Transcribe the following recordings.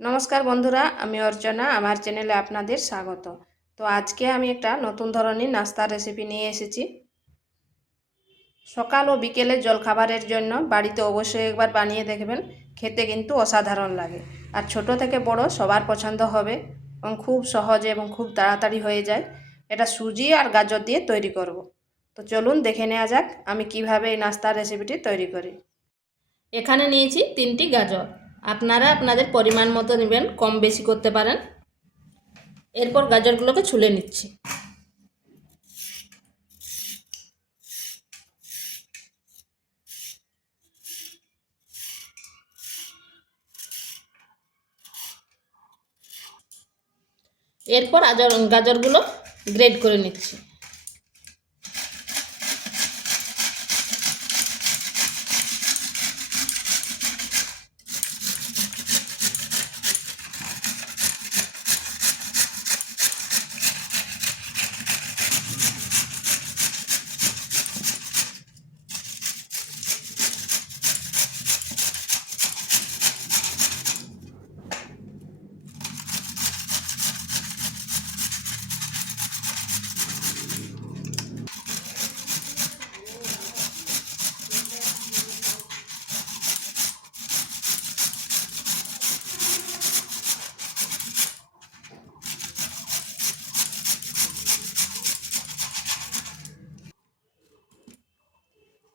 নমস্কার বন্ধুরা, আমি অর্চনা। আমার চ্যানেলে আপনাদের স্বাগত। তো আজকে আমি একটা নতুন ধরনের নাস্তার রেসিপি নিয়ে এসেছি। সকাল ও বিকেলে জলখাবারের জন্য বাড়িতে অবশ্যই একবার বানিয়ে দেখবেন। খেতে কিন্তু অসাধারণ লাগে, আর ছোট থেকে বড় সবার পছন্দ হবে এবং খুব সহজে এবং খুব তাড়াতাড়ি হয়ে যায়। এটা সুজি আর গাজর দিয়ে তৈরি করব। তো চলুন দেখে নেওয়া যাক আমি কিভাবে এই নাস্তার রেসিপিটি তৈরি করি। এখানে নিয়েছি 3টি গাজর। আপনারা আপনাদের পরিমাণ মতো নেবেন, কম বেশি করতে পারেন। এরপর গাজরগুলোকে ছুলে নিচ্ছি। এরপর গাজরগুলো গ্রেড করে নিচ্ছি।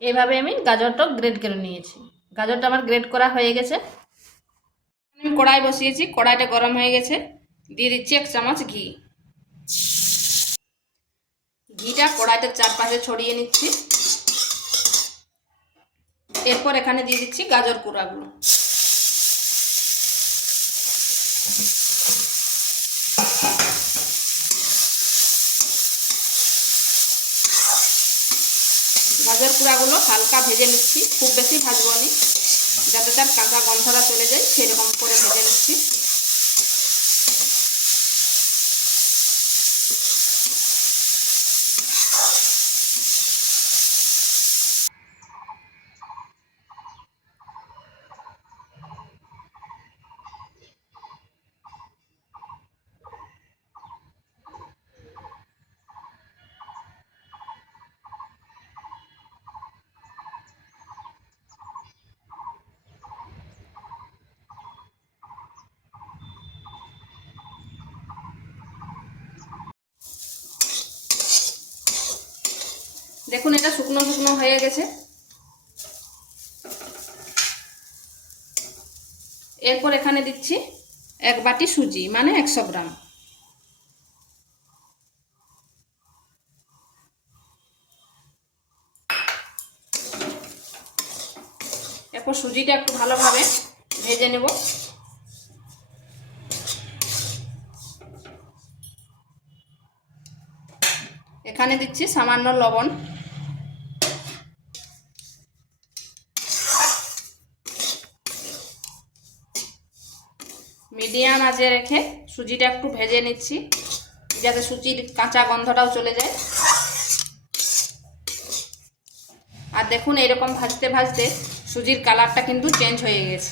এইভাবে আমি গাজরটা গ্রেড করে নিয়েছি। গাজরটা আমার গ্রেড করা হয়ে গেছে। আমি কড়াই বসিয়েছি, কড়াইটা গরম হয়ে গেছে। দিয়ে দিচ্ছি 1 চামচ ঘি। ঘিটা কড়াইটার চারপাশে ছড়িয়ে নিচ্ছি। এরপর এখানে দিয়ে দিচ্ছি গাজর কুড়াগুলো। গাজর কুড়াগুলো হালকা ভেজে নিচ্ছি, খুব বেশি ভাজবো না, যাতে তার কাঁচা গন্ধটা চলে যায় সেরকম করে ভেজে নিচ্ছি। দেখুন, এটা শুকনো শুকনো হয়ে গেছে। এরপর এখানে দিচ্ছি 1 বাটি সুজি, মানে 100 গ্রাম। এরপর সুজিটা একটু ভালোভাবে ভেজে নেব। এখানে দিচ্ছি সামান্য লবণ। মিডিয়াম আঁচে রেখে সুজিটা একটু ভেজে নিচ্ছি, যাতে সুজির কাঁচা গন্ধটাও চলে যায়। আর দেখুন, এরকম ভাজতে ভাজতে সুজির কালারটা কিন্তু চেঞ্জ হয়ে গেছে।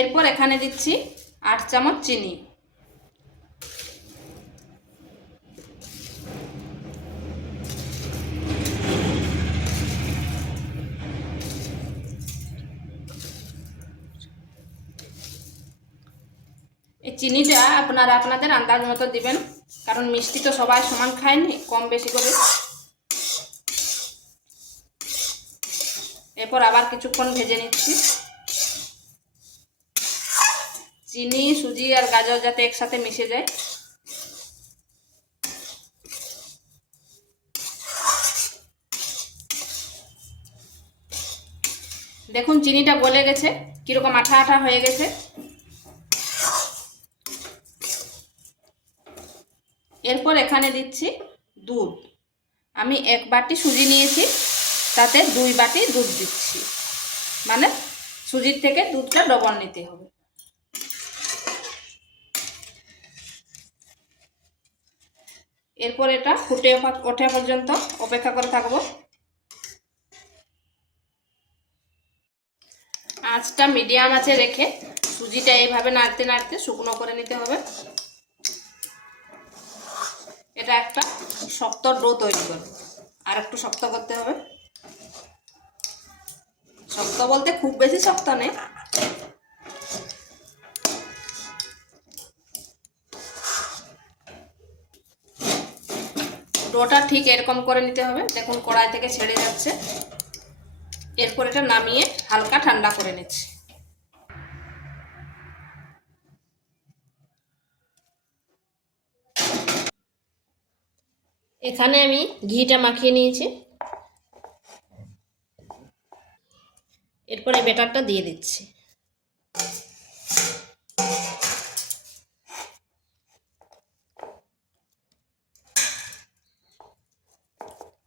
এরপর এখানে দিচ্ছি 8 চামচ চিনি। এই চিনিটা আপনারা আপনাদের আন্দাজ মতো দিবেন, কারণ মিষ্টি তো সবাই সমান খায়নি, কম বেশি করে। এরপর আবার কিছুক্ষণ ভেজে নিচ্ছি। চিনি, সুজি আর গাজর যাতে একসাথে মিশে যায়। দেখুন, চিনিটা গলে গেছে, কিরকম আঠা আঠা হয়ে গেছে। এরপর এখানে দিচ্ছি দুধ। আমি 1 বাটি সুজি নিয়েছি, তাতে 2 বাটি দুধ দিচ্ছি, মানে সুজির থেকে দুধটা ডবল নিতে হবে। এরপর এটা ফুটে ওঠা পর্যন্ত অপেক্ষা করে থাকবো। আঁচটা মিডিয়াম আঁচে রেখে সুজিটা এইভাবে নাড়তে নাড়তে শুকনো করে নিতে হবে। এটা একটা শক্ত ডো তৈরি করবে, আর একটু শক্ত করতে হবে। শক্ত বলতে খুব বেশি শক্ত নেই, ডোটা ঠিক এরকম করে নিতে হবে। দেখুন কড়াই থেকে ছেড়ে যাচ্ছে। এরপর এটা নামিয়ে হালকা ঠান্ডা করে নিচ্ছি। এখানে আমি ঘিটা মাখিয়ে নিয়েছি। এরপরে ব্যাটারটা দিয়ে দিচ্ছি।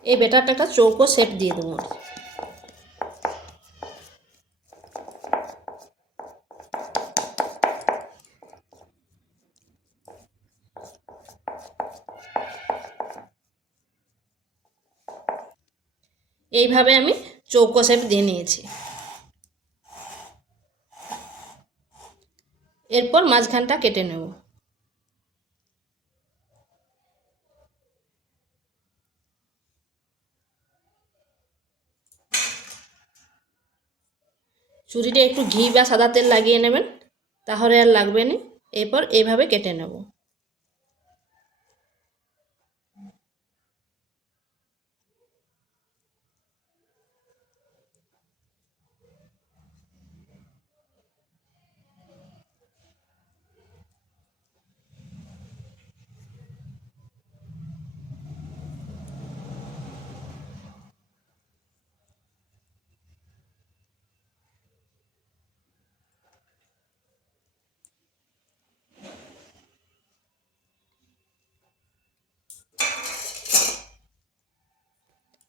এই ব্যাটারটা একটা চৌকো শেপ দিয়ে দেবো। এইভাবে আমি চৌকো শেপ দিয়ে নিয়েছি। এরপর মাঝখানটা কেটে নেব। ছুরিটা একটু ঘি বা সাদা তেল লাগিয়ে নেবেন, তাহলে আর লাগবে না। এরপর এইভাবে কেটে নেব।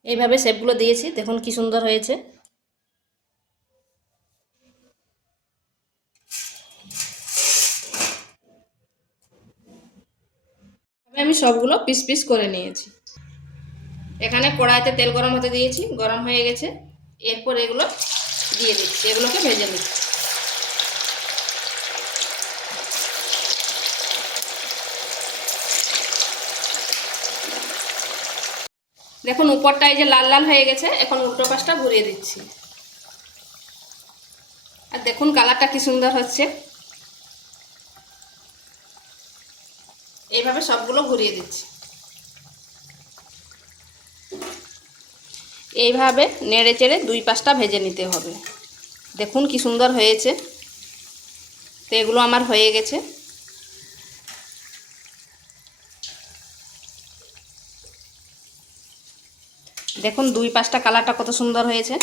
এইভাবে শেপগুলো দিয়েছি, দেখুন কি সুন্দর হয়েছে। আমি সবগুলো পিস পিস করে নিয়েছি। এখানে কড়াইতে তেল গরম হতে দিয়েছি, গরম হয়ে গেছে। এরপর এগুলো দিয়ে দিচ্ছি, এগুলোকে ভেজে নিচ্ছি। দেখুন উপরটা এই যে লাল লাল হয়ে গেছে। এখন উল্টো পাশটা ঘুরিয়ে দিচ্ছি, আর দেখুন কালারটা কি সুন্দর হচ্ছে। এইভাবে সবগুলো ঘুরিয়ে দিচ্ছি। এইভাবে নেড়ে চেড়ে 2 পাশটা ভেজে নিতে হবে। দেখুন কি সুন্দর হয়েছে। তো এগুলো আমার হয়ে গেছে। দেখুন 2 পাশটা কালারটা কত সুন্দর হয়েছে।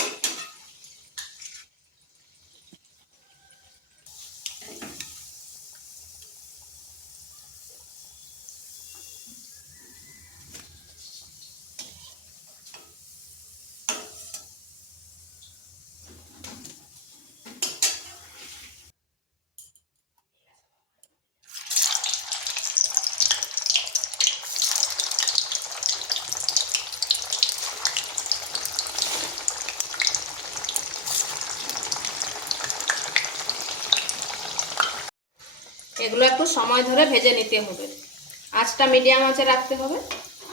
এগুলো একটু সময় ধরে ভেজে নিতে হবে। আঁচটা মিডিয়াম আঁচে রাখতে হবে,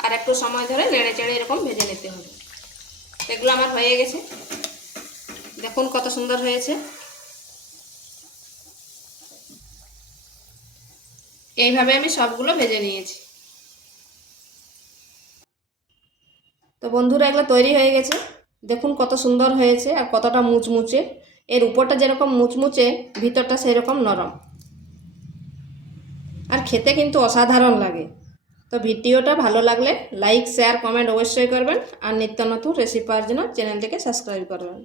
আর একটু সময় ধরে নেড়ে চেড়ে এরকম ভেজে নিতে হবে। এগুলো আমার হয়ে গেছে। দেখুন কত সুন্দর হয়েছে। এইভাবে আমি সবগুলো ভেজে নিয়েছি। তো বন্ধুরা এগুলো তৈরি হয়ে গেছে। দেখুন কত সুন্দর হয়েছে আর কতটা মুচমুচে। এর উপরটা যেরকম মুচমুচে, ভিতরটা সেরকম নরম, আর খেতে কিন্তু অসাধারণ লাগে। তো ভিডিওটা ভালো লাগলে লাইক শেয়ার কমেন্ট অবশ্যই করবেন, আর নিত্য নতুন রেসিপি পাওয়ার জন্য চ্যানেলটিকে সাবস্ক্রাইব করবেন।